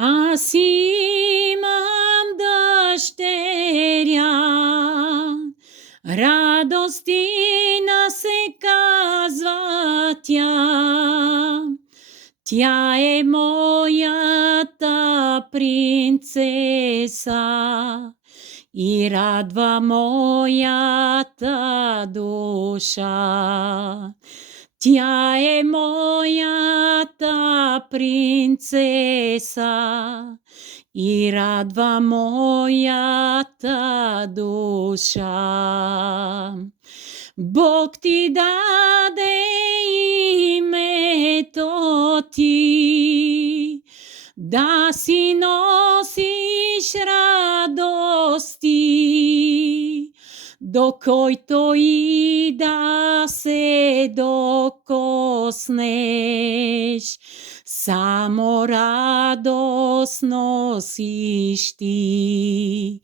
Аз имам дъщеря, Радостина се казва тя. Тя е моята принцеса и радва моята душа. Тя е моята принцеса и радва моята душа. Бог ти даде името ти, да си носиш радости, до който и да се докоснеш, само радост носиш ти.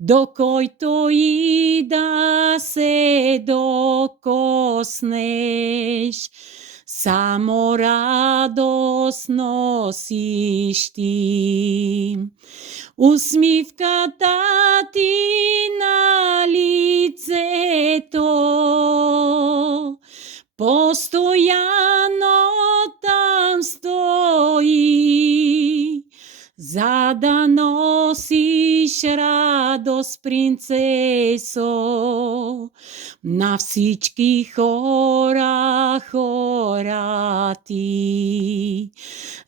До който и да се докоснеш, само радост носиш ти. Усмивката ти на лицето постоянно там стои, за да носиш радост, принцесо, на всички хора ти.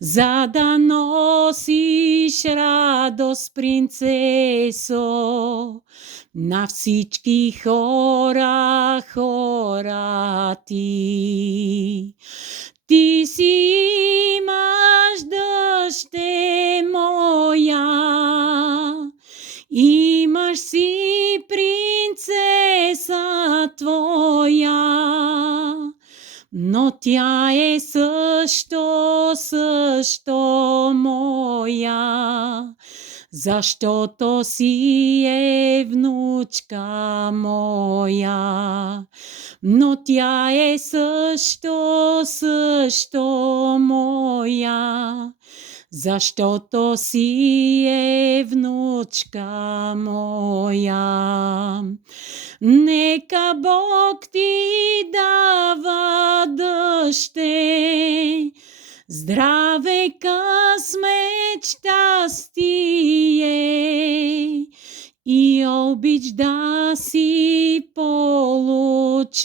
За да носиш радост, принцесо, на всички хора ти. Ти си имаш дъще моя, имаш си принцеса твоя, но тя е също моя, защото си е внучка моя. Но тя е също моя, защото си е внучка моя. Нека Бог ти дава дъще, здраве, късмет, щастие и обич да си получаваш,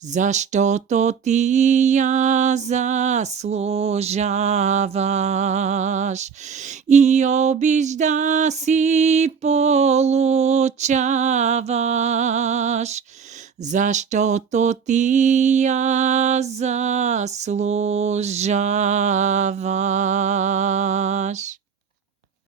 защото ти я заслужаваш. И обич да си получаваш, защото ти я заслужаваш.